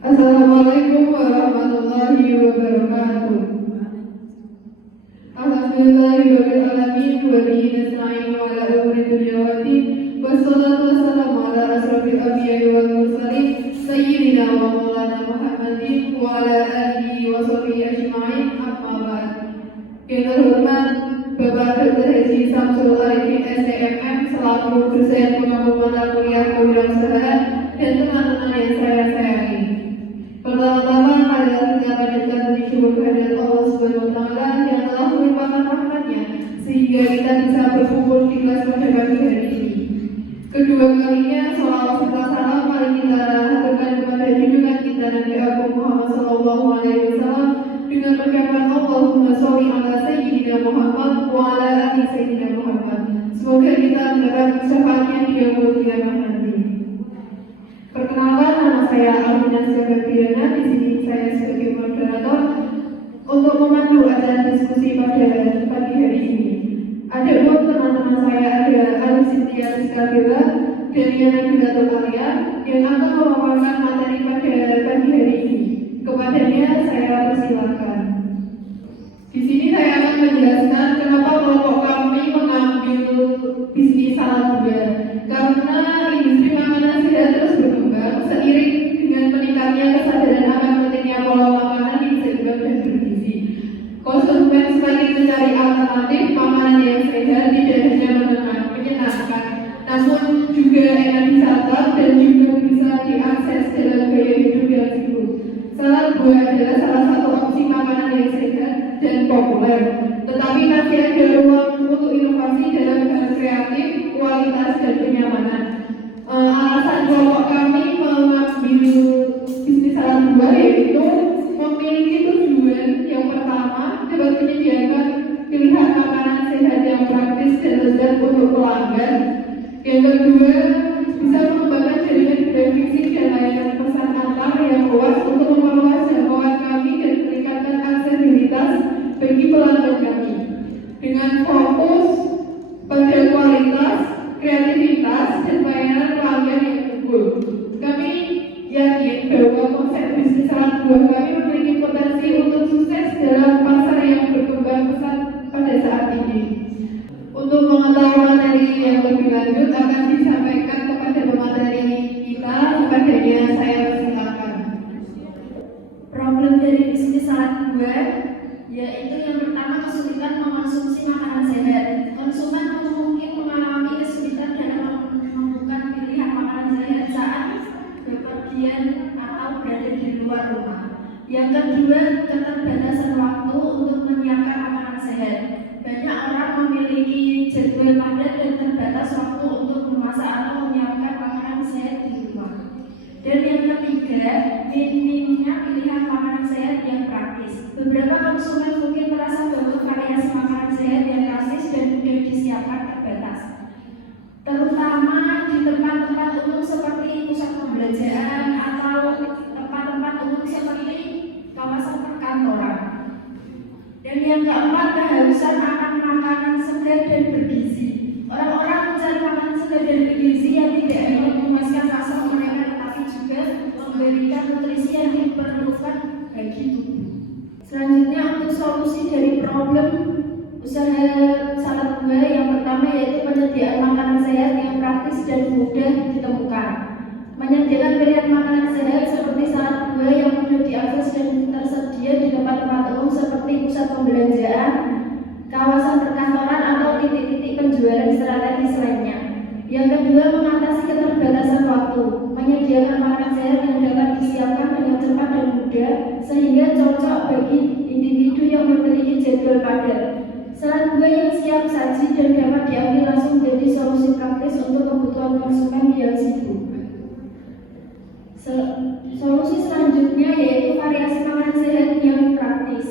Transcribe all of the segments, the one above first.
Assalamualaikum warahmatullahi wabarakatuh. Alhamdulillahirabbil alamin wa bihi nasta'in wa ala umuri dunya waddin wassalatu wassalamu ala asrofil anbiya'i wal mursalin sayyidina wa maulana Muhammadin wa ala alihi wa sahbihi ajma'in, amma ba'd. Yang terhormat Bapak Dr. Haji Samsul Arifin STMM selaku dosen pengampu mata kuliah kewirausahaan dan teman-teman yang saya sayangi. Pertama-tama marilah kita panjatkan puji syukur kehadirat Allah Subhanahu wa taala yang telah melimpahkan rahmat-Nya sehingga kita bisa berkumpul di kelas pada pagi hari ini. Kedua kalinya sholawat serta salam mari kita haturkan kepada junjungan kita Nabi Agung Muhammad sallallahu alaihi wasallam dengan ucapan Allahumma sholli ala sayyidina Muhammad wa ala ali sayyidina Muhammad. Semoga kita mendapat syafaatnya di yaumul qiyamah nanti. Perkenalkan, nama saya Alvina Syababdiana. Di sini saya sebagai moderator untuk memandu acara diskusi pada pagi hari ini. Ada dua teman-teman saya, ada Alif Sintia Rizkabila dan Yana Bilatul Alia yang akan memaparkan materi pada pagi hari ini. Kepadanya saya persilakan. Di sini saya akan menjelaskan kenapa kelompok kami mengambil bisnis salad buah. Karena industri makanan sehat terus berkembang seiring dengan meningkatnya kesadaran akan pentingnya pola makanan yang seimbang dan bergizi. Konsumen semakin mencari alternatif makanan yang sehat, tidak hanya menyenangkan, namun juga enak disantap dan juga bisa diakses dalam gaya hidup yang sibuk. Salad buah adalah salah satu opsi makanan yang sehat dan populer, tetapi masih ada ruang untuk inovasi dalam hal kreatif, kualitas, dan kenyamanan. Alasan kelompok kami mengambil bisnis salad buah yaitu memiliki tujuan. Yang pertama, dapat menyediakan pilihan makanan sehat yang praktis dan lezat untuk pelanggan. Yang kedua, bisa mengembangkan jaringan distribusi dan layanan pesan antar yang luas untuk memperluas jangkauan kami dan meningkatkan aksesibilitas bagi pelanggan kami. Dengan fokus pada kualitas, kreativitas, dan layanan pelanggan yang unggul, kami yakin bahwa konsep bisnis salad buah kami memiliki potensi untuk sukses dalam pasar yang berkembang pesat pada saat ini. Untuk mengetahui materi yang lebih lanjut akan disampaikan kepada pemateri kita. Kepadanya saya persilakan. Problem dari bisnis salad buah yaitu yang pertama, kesulitan mengonsumsi makanan sehat. Konsumen mungkin mengalami kesulitan dalam menemukan pilihan makanan sehat saat bepergian atau berada di luar rumah. Yang kedua, keterbatasan waktu untuk menyiapkan makanan sehat. Banyak orang memiliki jadwal padat dan terbatas waktu untuk memasak atau menyiapkan makanan sehat di rumah. Dan yang ketiga, minimnya pilihan makanan sehat yang praktis. Beberapa konsumen mungkin merasa bahwa variasi makanan sehat yang praktis dan mudah disiapkan terbatas, terutama di tempat-tempat umum seperti pusat perbelanjaan atau tempat-tempat umum seperti kawasan perkantoran. Dan yang keempat, keharusan akan makanan segar dan bergizi. Orang-orang mencari makanan segar dan bergizi yang tidak hanya memuaskan rasa mereka, tetapi juga memberikan nutrisi yang diperlukan bagi tubuh. Selanjutnya, untuk solusi dari problem usaha salad buah yang pertama yaitu penyediaan makanan sehat yang praktis dan mudah ditemukan. Menyediakan pilihan makanan sehat seperti salad buah yang mudah diakses dan tersedia di tempat-tempat umum seperti pusat pembelanjaan, kawasan perkantoran atau titik-titik penjualan strategis lainnya. Yang kedua, mengatasi keterbatasan waktu. Menyediakan makanan sehat yang dapat disiapkan dengan cepat dan mudah sehingga cocok bagi individu yang memiliki jadwal padat. Salad buah yang siap saji dan dapat diambil langsung menjadi solusi praktis untuk kebutuhan konsumen yang sibuk. Solusi selanjutnya yaitu variasi makanan sehat yang praktis.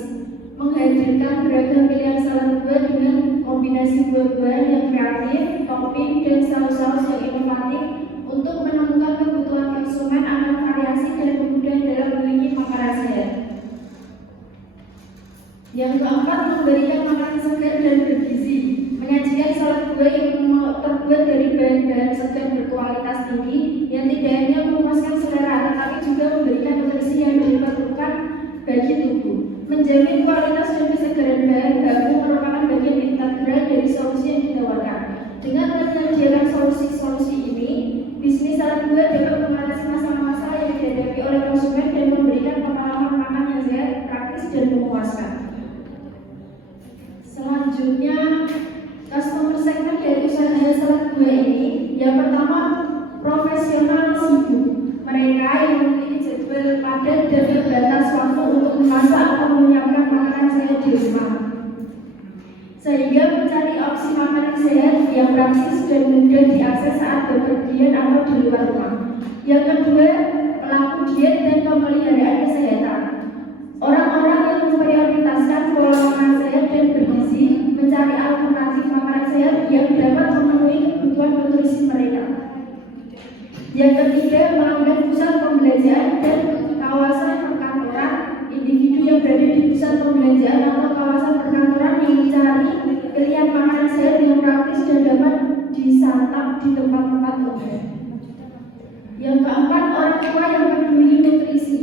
Menghadirkan beragam pilihan salad buah dengan kombinasi buah-buahan yang kreatif, topping, dan saus-saus yang inovatif untuk menemukan kebutuhan konsumen akan variasi dan kemudahan dalam memiliki makanan sehat. Yang keempat, memberikan makanan segar dan bergizi. Menyajikan salad buah yang terbuat dari bahan-bahan segar berkualitas tinggi yang tidak hanya memuaskan selera tetapi juga memberikan nutrisi padat dan terbatas waktu untuk memasak atau menyiapkan makanan sehat di rumah. Sehingga mencari opsi makanan sehat yang praktis dan mudah diakses saat bepergian atau di luar rumah. Yang kedua, pelaku diet dan pemeliharaan kesehatan. Orang-orang yang memprioritaskan pola makan sehat dan bergizi mencari alternatif makanan sehat yang dapat memenuhi kebutuhan nutrisi mereka. Yang ketiga, melanggar pusat pembelanjaan dan kawasan perkantoran. Individu yang berada di pusat pembelanjaan atau kawasan perkantoran yang mencari pilihan makanan sehat yang praktis dan dapat disantap di tempat-tempat umum. Yang keempat, orang tua yang peduli nutrisi,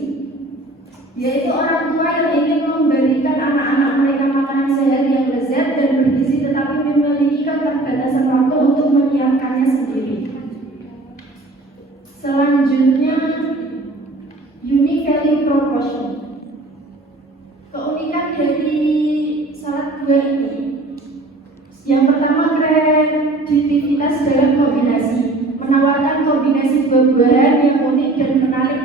yaitu orang tua yang ingin memberikan anak-anak mereka makanan sehat yang lezat dan bergizi tetapi memiliki keterbatasan waktu untuk menyiapkannya sendiri. Selanjutnya, unique value proportion. Keunikan dari salad buah ini, yang pertama, kreativitas dalam kombinasi, menawarkan kombinasi buah-buahan yang unik dan menarik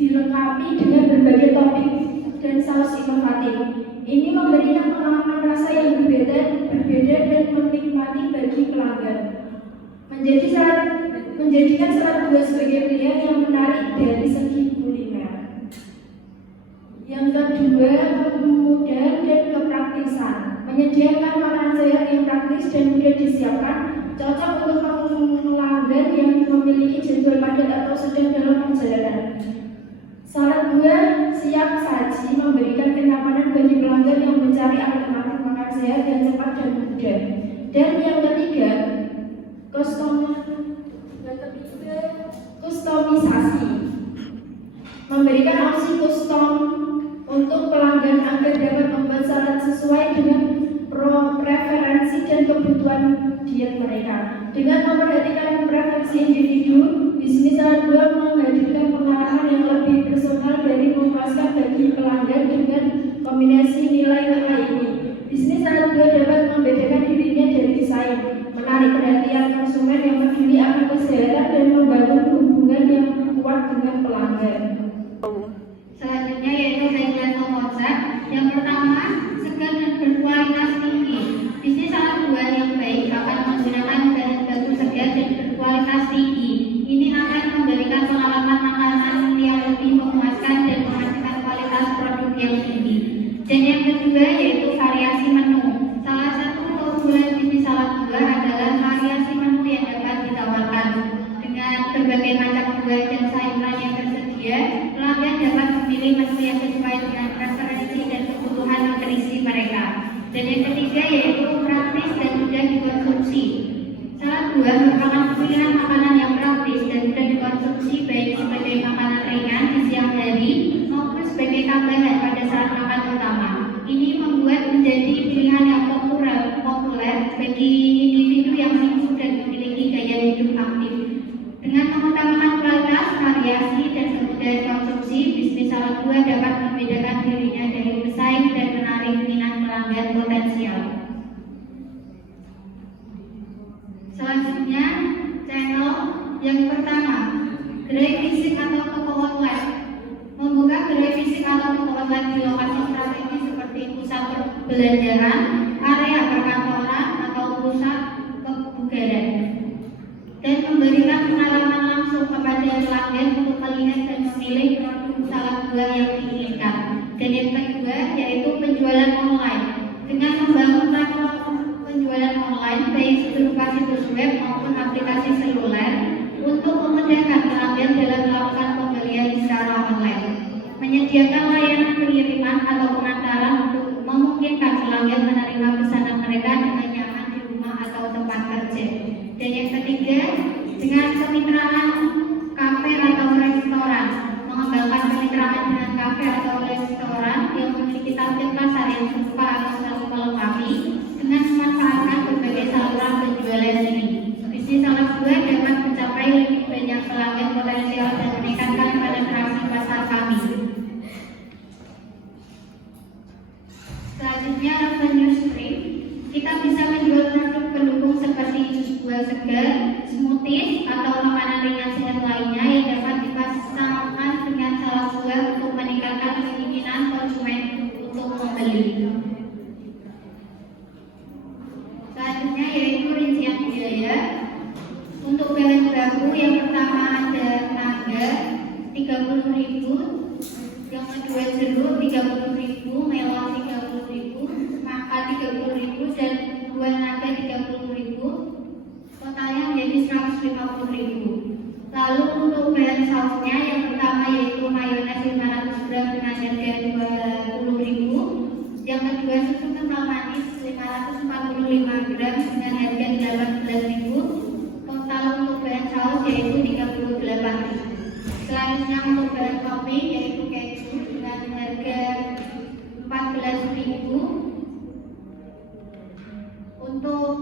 dilengkapi dengan berbagai topping dan saus inovatif. Ini memberikan pengalaman rasa yang berbeda dan menikmati bagi pelanggan. Menjadikan salad buah sebagai pilihan yang menarik dari segi kuliner. Yang kedua, kemudahan dan kepraktisan. Menyediakan makanan sehat yang praktis dan mudah disiapkan, cocok untuk pelanggan yang memiliki jadwal padat atau sedang dalam perjalanan. Salad buah siap saji memberikan kenyamanan bagi pelanggan yang mencari alternatif makan sehat yang cepat dan mudah. Dan yang ketiga, kustomisasi, memberikan opsi custom untuk pelanggan agar dapat membuat salad sesuai dengan preferensi dan kebutuhan diet mereka. Dengan memperhatikan preferensi individu, bisnis salad buah menghadirkan pengalaman yang lebih personal dari memuaskan bagi pelanggan dengan kombinasi nilai-nilai ini. Bisnis salad buah dapat membedakan dirinya dari pesaing, menarik perhatian konsumen yang peduli akan kesehatan dan membangun hubungan yang kuat dengan pelanggan. Selanjutnya yaitu high level concept. Yang pertama, segar dan berkualitas tinggi. Bisnis salad buah yang baik akan menggunakan bahan baku segar dan berkualitas tinggi. Ini akan memberikan pengalaman makanan yang lebih memuaskan dan menghasilkan kualitas produk yang tinggi. Dan yang kedua yaitu variasi menu. Salah satu keunggulan bisnis salad buah adalah variasi menu yang dapat ditawarkan. Dengan berbagai macam buah dan sayuran yang tersedia, pelanggan dapat memilih menu yang sesuai dengan preferensi dan kebutuhan nutrisi mereka. Dan yang ketiga yaitu praktis dan mudah dikonsumsi. Salad buah merupakan pilihan makanan yang praktis dan mudah dikonsumsi baik sebagai makanan ringan di siang hari maupun sebagai tambahan pada saat makan utama. Ini membuat menjadi pilihan yang populer bagi individu yang sibuk dan memiliki gaya hidup aktif. Dengan mengutamakan kualitas, variasi, dan kemudahan konsumsi, bisnis salad buah dapat membedakan dirinya dari pesaing dan menarik minat pelanggan potensial. Selanjutnya, channel yang pertama, gerai fisik atau toko online. Membuka gerai fisik atau toko online di lokasi strategis seperti pusat perbelanjaan, area perkantoran, atau pusat kebugaran, dan memberikan pengalaman langsung kepada pelanggan untuk melihat dan memilih produk salad buah yang diinginkan. Dan yang kedua yaitu penjualan online. Dengan membangun platform penjualan online baik berupa situs web maupun aplikasi seluler untuk memudahkan pelanggan dalam melakukan pembelian secara online. Menyediakan layanan pengiriman atau pengantaran untuk memungkinkan pelanggan menerima pesanan mereka dengan nyaman di rumah atau tempat kerja. Dan yang ketiga, dengan kemitraan kafe atau restoran, mengembangkan kemitraan dengan kafe atau restoran yang memiliki target pasar yang serupa atau selalu melengkapi dengan memanfaatkan berbagai saluran penjualan ini. Bisnis salad buah dapat mencapai lebih banyak pelanggan potensial dan meningkatkan penetrasi pasar kami. Selanjutnya, revenue stream. Kita bisa menjual produk pendukung seperti jus buah segar, smoothies, atau makanan ringan sehat lainnya yang dapat dipasangkan dengan salad membeli. Selanjutnya yaitu rincian biaya. Untuk bahan baku yang pertama ada mangga 30.000, yang kedua jeruk 30.000, melon 30.000, semangka 30.000 dan buah naga 30.000. Totalnya menjadi 150.000. Lalu untuk bahan sausnya yang pertama yaitu mayones 500 gram dengan harga 20.000, yang kedua susu kental manis 545 gram dengan harga 18.000. Total untuk bahan saus yaitu 38.000. Selanjutnya untuk bahan topping yaitu keju dengan harga 14.000. Untuk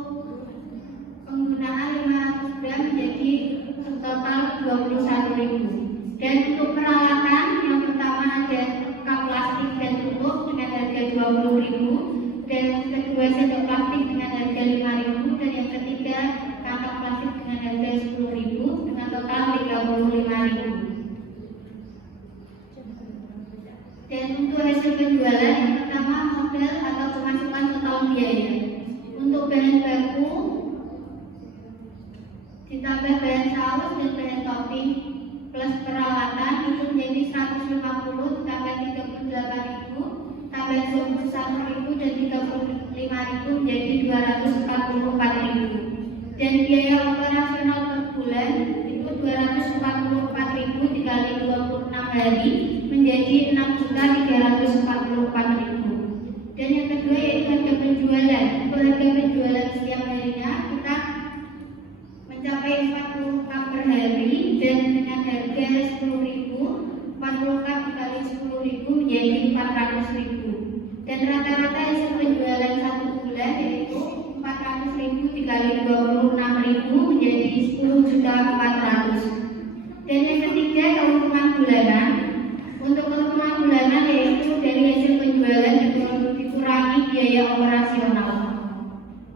penggunaan 500 gram menjadi total 21.000. Dan untuk peralatan yang pertama ada cup plastik dan tutup dengan harga 20.000, dan yang kedua sendok plastik dengan harga 5.000, dan yang ketiga kantong plastik dengan harga 10.000 dengan total 35.000. Dan untuk hasil penjualan yang pertama modal atau pemasukan total biaya. Untuk bahan baku ditambah bahan saus dan bahan topping plus peralatan itu menjadi 150 tambah 38.000 tambah 1.000 dan 35.000 menjadi 244.000. Dan biaya operasional per bulan itu 244.000 dikali 26 hari menjadi 6.344.000. Dan yang kedua yaitu harga penjualan. Untuk harga penjualan setiap harinya kita mencapai 40 cup per hari, dan dengan harga 10.000, 40 cup dikali 10.000 menjadi 400.000. Dan rata-rata hasil penjualan satu bulan yaitu 400.000 dikali 26.000 menjadi 10.400.000. Dan yang ketiga keuntungan bulanan. Untuk keuntungan bulanan yaitu dari hasil penjualan dikurangi biaya operasional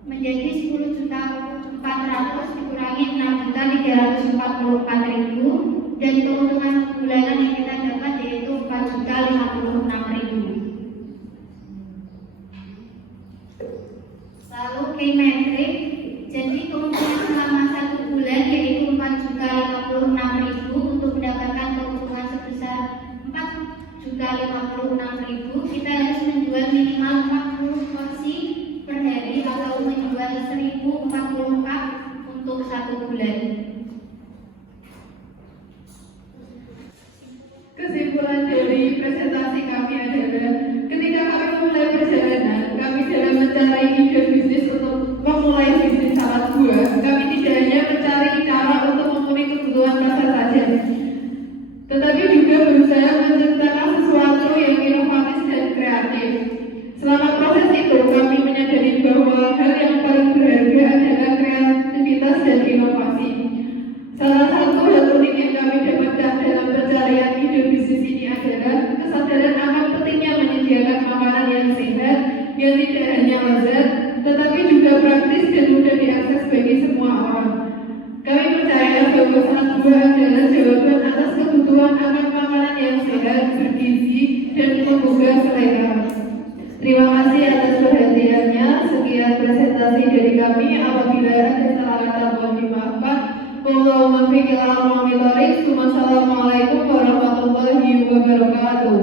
menjadi 10.400.000 dikurangi 6.344.000, dan keuntungan bulanan yang kita dapat yaitu 4.056.000. Lalu key metric, jadi keuntungan selama satu bulan yaitu 4.056.000. Untuk mendapatkan keuntungan sebesar 4.056.000 kita harus menjual minimal 40 porsi per hari atau menjual 1.040 cup untuk satu bulan. Kesimpulan dari presentasi kami adalah ketika kami memulai perjalanan kami dalam mencari ide bisnis untuk memulai bisnis salad buah, kami tidak hanya mencari cara untuk memenuhi kebutuhan pasar saja, tetapi juga berusaha menciptakan sesuatu yang inovatif dan kreatif. Selama proses itu kami menyadari bahwa hal yang paling berharga adalah kreativitas dan inovasi. Salah satu hal unik yang kami dapatkan dalam pencarian ide bisnis ini adalah kesadaran akan pentingnya menyediakan makanan yang sehat, yang tidak hanya lezat, tetapi juga praktis dan mudah diakses bagi semua orang. Kami percaya bahwa salad buah adalah jawaban atas kebutuhan akan makanan yang sehat, bergizi, dan menggugah selera. Terima kasih atas perhatiannya. Sekian presentasi dari kami. Apabila ada salah kata mohon dimaafkan. Wassalamualaikum warahmatullahi wabarakatuh.